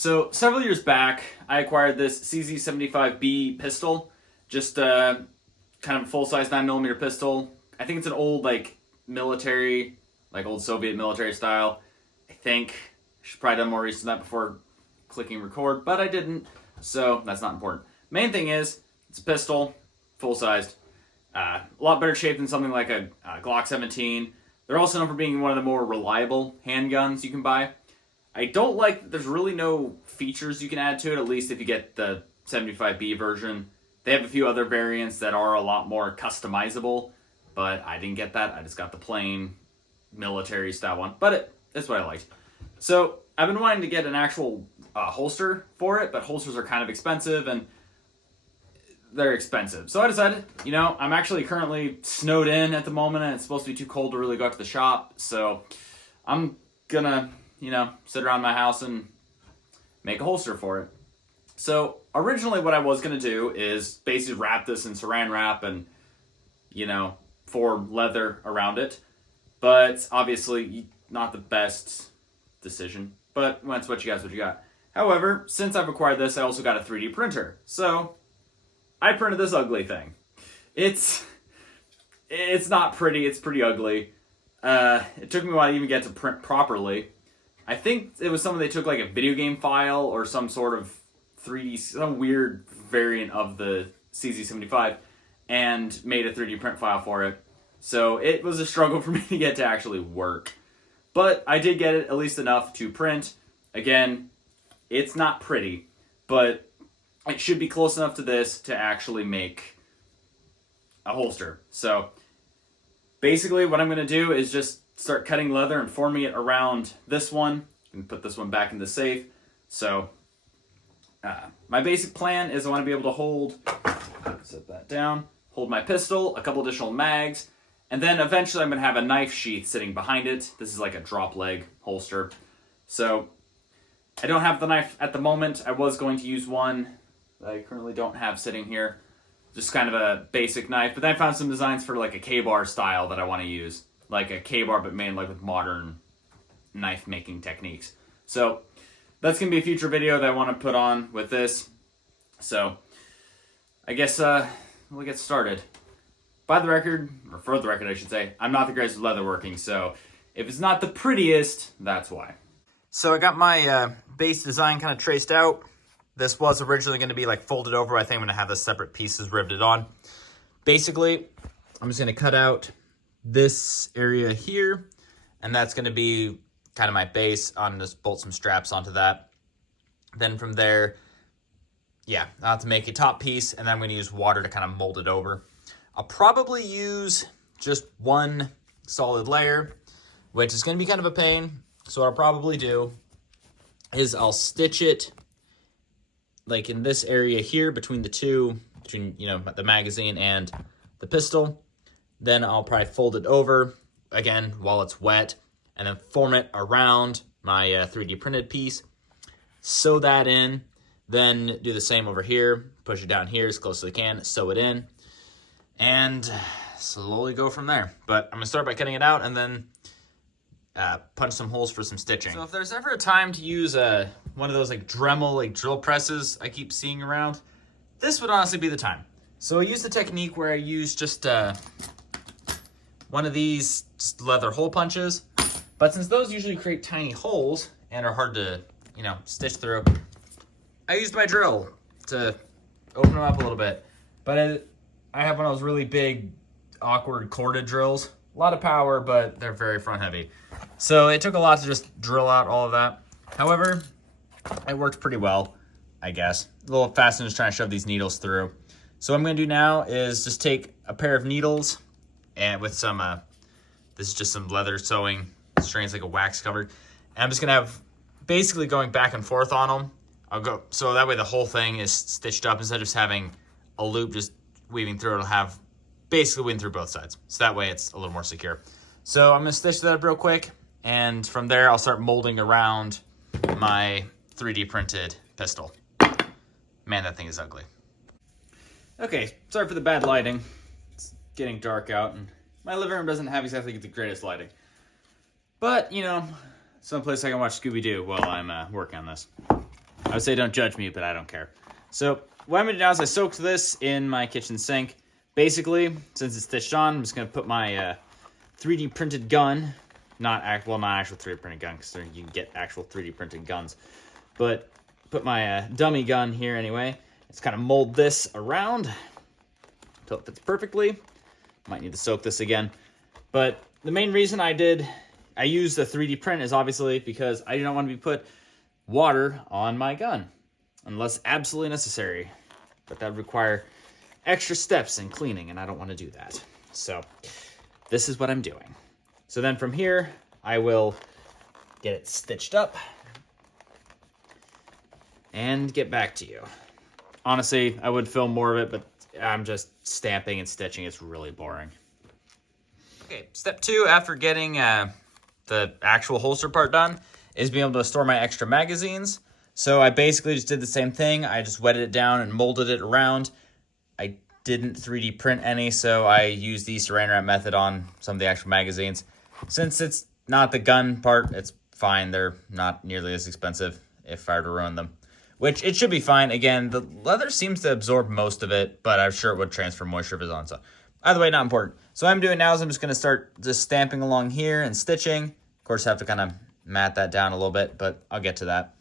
So several years back, I acquired this CZ75B pistol, just kind of a full-size 9mm pistol. I think it's an old military, old Soviet military style. I think I should probably done more research than that before clicking record, but I didn't, so that's not important. Main thing is it's a pistol, full-sized, a lot better shape than something like a Glock 17. They're also known for being one of the more reliable handguns you can buy. I don't like that there's really no features you can add to it, at least if you get the 75B version. They have a few other variants that are a lot more customizable, but I didn't get that. I just got the plain military style one, but it's what I liked. So I've been wanting to get an actual holster for it, but holsters are kind of expensive and they're expensive. So I decided, I'm actually currently snowed in at the moment and it's supposed to be too cold to really go out to the shop. So I'm gonna, sit around my house and make a holster for it. So originally what I was gonna do is basically wrap this in saran wrap and, form leather around it. But obviously not the best decision, but that's what you got. However, since I've acquired this, I also got a 3D printer. So I printed this ugly thing. It's not pretty, it's pretty ugly. It took me a while to even get to print properly. I think it was something they took a video game file or some sort of 3D, some weird variant of the CZ75 and made a 3D print file for it. So it was a struggle for me to get to actually work. But I did get it at least enough to print. Again, it's not pretty, but it should be close enough to this to actually make a holster. So basically what I'm going to do is just start cutting leather and forming it around this one and put this one back in the safe. So my basic plan is I want to be able to hold, set that down, hold my pistol, a couple additional mags, and then eventually I'm going to have a knife sheath sitting behind it. This is like a drop leg holster. So I don't have the knife at the moment. I was going to use one that I currently don't have sitting here. Just kind of a basic knife. But then I found some designs for a K-bar style that I want to use. Like a K-bar but made with modern knife making techniques. So that's going to be a future video that I want to put on with this. So I guess we'll get started. For the record, I should say, I'm not the greatest with leatherworking, so if it's not the prettiest, that's why. So I got my base design kind of traced out. This was originally going to be folded over. I think I'm going to have the separate pieces riveted on. Basically, I'm just going to cut out this area here, and that's going to be kind of my base. I'm going to just bolt some straps onto that. Then from there, I'll have to make a top piece, and then I'm going to use water to kind of mold it over. I'll probably use just one solid layer, which is going to be kind of a pain. So what I'll probably do is I'll stitch it in this area here between the two, between the magazine and the pistol. Then I'll probably fold it over again while it's wet and then form it around my 3D printed piece. Sew that in, then do the same over here, push it down here as close as I can, sew it in, and slowly go from there. But I'm gonna start by cutting it out and then punch some holes for some stitching. So if there's ever a time to use one of those Dremel drill presses I keep seeing around, this would honestly be the time. So I use the technique where I use just one of these leather hole punches, but since those usually create tiny holes and are hard to stitch through, I used my drill to open them up a little bit. But I have one of those really big, awkward corded drills. A lot of power, but they're very front heavy. So it took a lot to just drill out all of that. However, it worked pretty well, I guess. A little faster than just trying to shove these needles through. So what I'm gonna do now is just take a pair of needles and with some, this is just some leather sewing strings, like a wax covered. And I'm just gonna have basically going back and forth on them. I'll go, so that way the whole thing is stitched up instead of just having a loop just weaving through. It'll have basically weaving through both sides. So that way it's a little more secure. So I'm gonna stitch that up real quick. And from there, I'll start molding around my 3D printed pistol. Man, that thing is ugly. Okay, sorry for the bad lighting. It's getting dark out, and my living room doesn't have exactly the greatest lighting. But, someplace I can watch Scooby-Doo while I'm working on this. I would say don't judge me, but I don't care. So what I'm going to do now is I soaked this in my kitchen sink. Basically, since it's stitched on, I'm just going to put my 3D printed gun, not actual 3D printed gun, because you can get actual 3D printed guns, but put my dummy gun here anyway. Let's kind of mold this around until it fits perfectly. Might need to soak this again. But the main reason I used a 3D print is obviously because I do not want to be put water on my gun unless absolutely necessary. But that would require extra steps in cleaning, and I don't want to do that. So this is what I'm doing. So then from here, I will get it stitched up and get back to you. Honestly, I would film more of it, but I'm just stamping and stitching. It's really boring. Okay, step 2 after getting the actual holster part done is being able to store my extra magazines. So I basically just did the same thing. I just wetted it down and molded it around. I didn't 3D print any, so I used the saran wrap method on some of the actual magazines. Since it's not the gun part, it's fine. They're not nearly as expensive if I were to ruin them. Which, it should be fine. Again, the leather seems to absorb most of it, but I'm sure it would transfer moisture if it's on. So, either way, not important. So what I'm doing now is I'm just going to start just stamping along here and stitching. Of course, I have to kind of mat that down a little bit, but I'll get to that.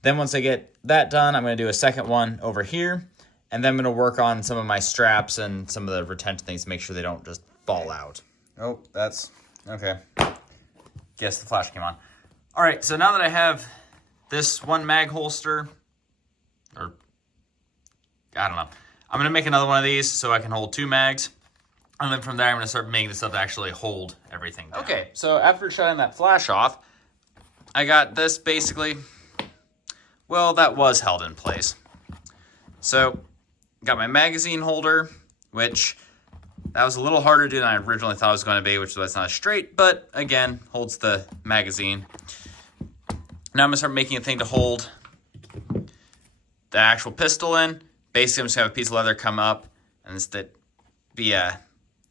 Then once I get that done, I'm going to do a second one over here. And then I'm going to work on some of my straps and some of the retention things to make sure they don't just fall out. Oh, that's... okay. Guess the flash came on. All right, so now that I have this one mag holster... or, I don't know. I'm going to make another one of these so I can hold 2 mags. And then from there, I'm going to start making this stuff to actually hold everything down. Okay, so after shutting that flash off, I got this basically, well, that was held in place. So, got my magazine holder, which that was a little harder to do than I originally thought it was going to be, which is why it's not straight, but again, holds the magazine. Now I'm going to start making a thing to hold the actual pistol in. Basically, I'm just going to have a piece of leather come up and instead be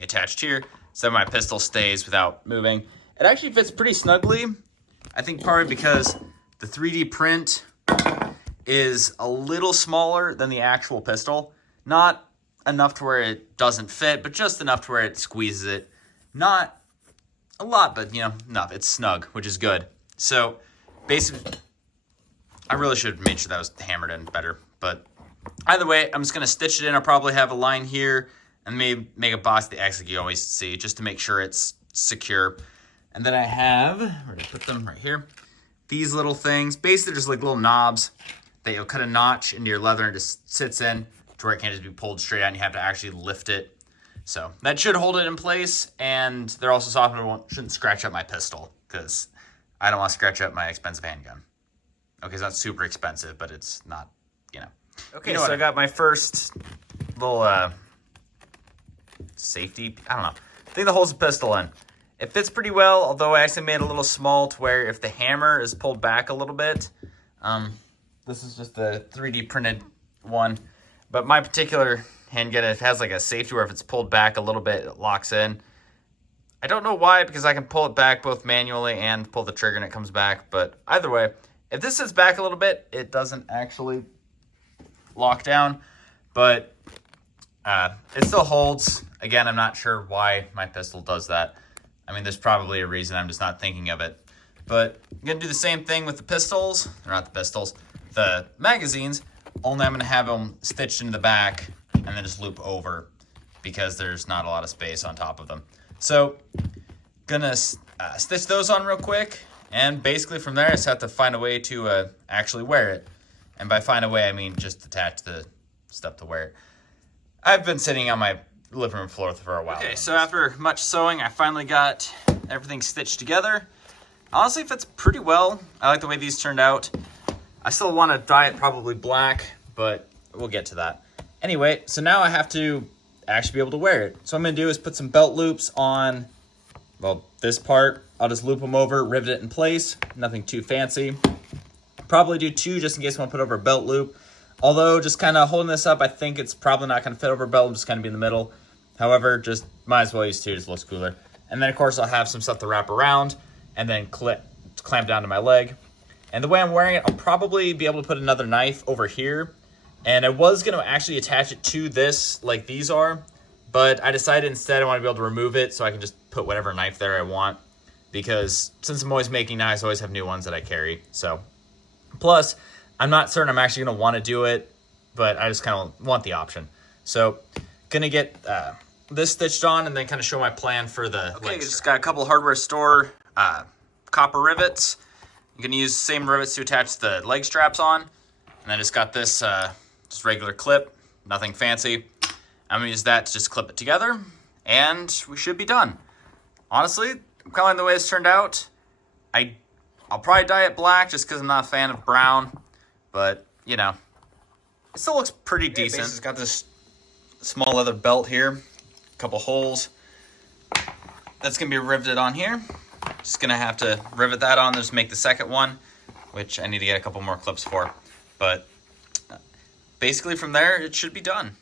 attached here, so my pistol stays without moving. It actually fits pretty snugly. I think partly because the 3D print is a little smaller than the actual pistol. Not enough to where it doesn't fit, but just enough to where it squeezes it. Not a lot, but you know, enough. It's snug, which is good. So basically, I really should have made sure that was hammered in better, but either way, I'm just going to stitch it in. I'll probably have a line here and maybe make a box the X like you always see, just to make sure it's secure. And then I have, where did I put them? Right here. These little things, basically just like little knobs that you'll cut a notch into your leather and it just sits in to where it can't just be pulled straight out and you have to actually lift it. So that should hold it in place, and they're also soft and shouldn't scratch up my pistol because I don't want to scratch up my expensive handgun. Okay, it's not super expensive, but it's not, you know. Okay, so I got my first little safety, I don't know, thing that holds the pistol in. It fits pretty well, although I actually made it a little small to where if the hammer is pulled back a little bit, this is just the 3D printed one, but my particular handgun, it has like a safety where if it's pulled back a little bit, it locks in. I don't know why, because I can pull it back both manually and pull the trigger and it comes back, but either way, if this sits back a little bit, it doesn't actually lock down, but it still holds. Again, I'm not sure why my pistol does that. I mean, there's probably a reason, I'm just not thinking of it. But I'm going to do the same thing with the pistols, or not the pistols, the magazines, only I'm going to have them stitched into the back and then just loop over because there's not a lot of space on top of them. So, gonna stitch those on real quick, and basically from there I just have to find a way to actually wear it. And by find a way, I mean just attach the stuff to wear it. I've been sitting on my living room floor for a while. Okay, so after much sewing, I finally got everything stitched together. Honestly, it fits pretty well. I like the way these turned out. I still want to dye it probably black, but we'll get to that. Anyway, so now I have to actually be able to wear it. So what I'm going to do is put some belt loops on, well, this part. I'll just loop them over, rivet it in place. Nothing too fancy. Probably do 2 just in case I want to put over a belt loop. Although, just kind of holding this up, I think it's probably not going to fit over a belt loop, just kind of be in the middle. However, just might as well use 2, just looks cooler. And then, of course, I'll have some stuff to wrap around and then clamp down to my leg. And the way I'm wearing it, I'll probably be able to put another knife over here. And I was going to actually attach it to this like these are, but I decided instead I want to be able to remove it so I can just put whatever knife there I want. Because since I'm always making knives, I always have new ones that I carry. So, plus, I'm not certain I'm actually going to want to do it, but I just kind of want the option. So, going to get this stitched on and then kind of show my plan for the legs. Just got a couple hardware store copper rivets. You can use the same rivets to attach the leg straps on. And I just got this just regular clip, nothing fancy. I'm gonna use that to just clip it together, and we should be done. Honestly, I'm kind of liking the way this turned out. I'll probably dye it black just because I'm not a fan of brown, but you know, it still looks pretty decent. It's got this small leather belt here, a couple holes. That's gonna be riveted on here. Just gonna have to rivet that on, just make the second one, which I need to get a couple more clips for. But basically from there, it should be done.